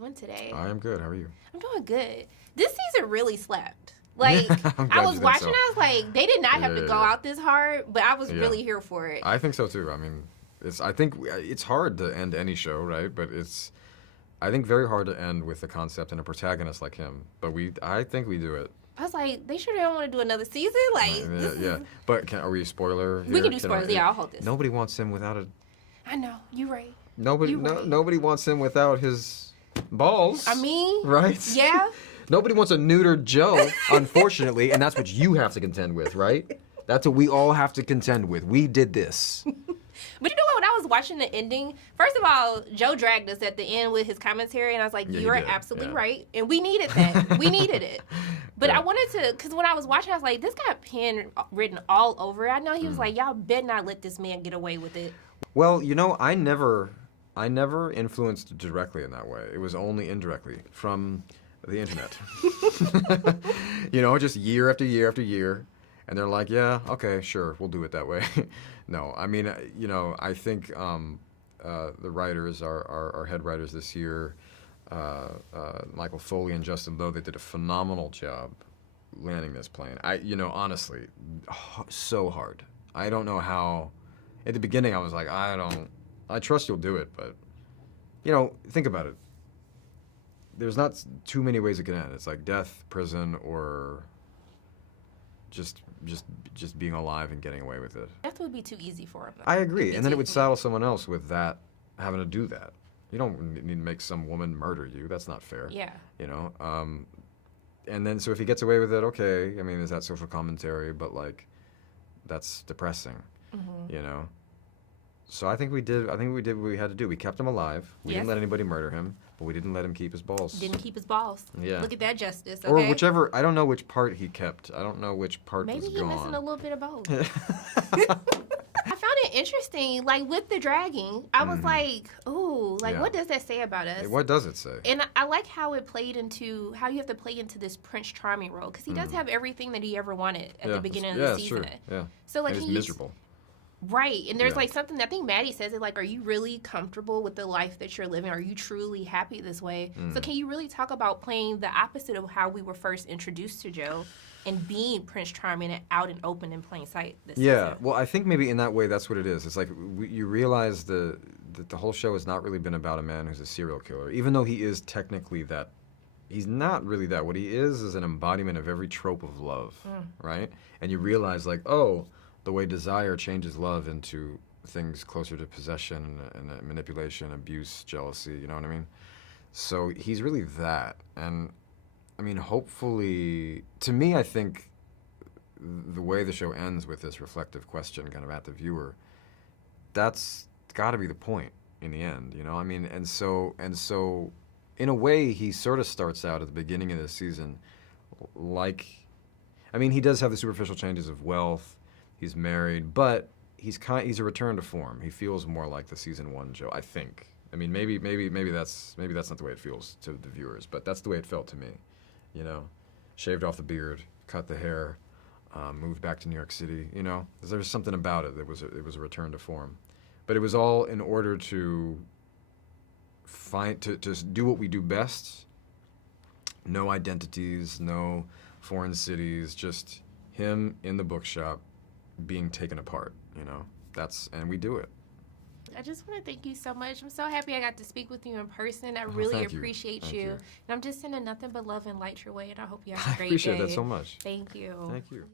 doing today? I am good. How are you? I'm doing good. This season really slapped. Like, I'm I glad was you think watching, so. I was like, they did not have to go Yeah. out this hard, but I was Yeah. really here for it. I think so too. I mean, I think it's hard to end any show, right? But I think very hard to end with a concept and a protagonist like him. But I think we do it. I was like, they sure don't want to do another season? Like, Yeah. But are we spoiler here? We can do spoilers. Yeah, I'll hold this. Nobody wants him without a. I know, you're right. Nobody wants him without his balls. I mean, right? Yeah. Nobody wants a neutered Joe, unfortunately, and that's what you have to contend with, right? That's what we all have to contend with. We did this. But you know what? When I was watching the ending, first of all, Joe dragged us at the end with his commentary, and I was like, you are absolutely right. And we needed that. We needed it. But I wanted to, because when I was watching, I was like, this got Penn written all over it. I know he was like, y'all better not let this man get away with it. Well, you know, I never influenced directly in that way. It was only indirectly from the internet. You know, just year after year after year. And they're like, yeah, okay, sure, we'll do it that way. No, I mean, you know, I think the writers, our head writers this year, Michael Foley and Justin Lowe, they did a phenomenal job landing this plane. You know, honestly, so hard. I don't know how. At the beginning, I was like, I trust you'll do it, but, you know, think about it. There's not too many ways it can end. It's like death, prison, or just being alive and getting away with it. Death would be too easy for him. I agree, and then it would saddle someone else with that, having to do that. You don't need to make some woman murder you. That's not fair. Yeah. You know, and then so if he gets away with it, okay. I mean, is that social commentary? But like, that's depressing. Mm-hmm. You know. So I think we did what we had to do. We kept him alive. We didn't let anybody murder him, but we didn't let him keep his balls. Didn't keep his balls. Yeah. Look at that justice. Okay? Or whichever. I don't know which part he kept. I don't know which part was gone. Maybe he's missing a little bit of both. I found it interesting, like with the dragging. I was like, ooh, like what does that say about us? What does it say? And I like how it played into how you have to play into this Prince Charming role, because he does have everything that he ever wanted at the beginning of the season. Yeah, so like he's miserable. Right, and there's like something, I think Maddie says it, like, are you really comfortable with the life that you're living? Are you truly happy this way? So can you really talk about playing the opposite of how we were first introduced to Joe and being Prince Charming and out and open in plain sight this season? Well, I think maybe in that way that's what it is. It's like you realize that the whole show has not really been about a man who's a serial killer, even though he is technically that. He's not really that. What he is an embodiment of every trope of love, right? And you realize, like, oh, the way desire changes love into things closer to possession and manipulation, abuse, jealousy, you know what I mean? So he's really that. And, I mean, hopefully, to me, I think the way the show ends with this reflective question kind of at the viewer, that's got to be the point in the end, you know? I mean, and so in a way, he sort of starts out at the beginning of the season like, I mean, he does have the superficial changes of wealth. He's married, but he's a return to form. He feels more like the season 1 Joe, I think. I mean, maybe that's not the way it feels to the viewers, but that's the way it felt to me. You know, shaved off the beard, cut the hair, moved back to New York City. You know, there's something about it that was a return to form, but it was all in order to do what we do best. No identities, no foreign cities, just him in the bookshop, being taken apart, you know. And we do it. I just want to thank you so much. I'm so happy I got to speak with you in person. I really appreciate you. And I'm just sending nothing but love and light your way, and I hope you have a great day. I appreciate that so much. Thank you. Thank you.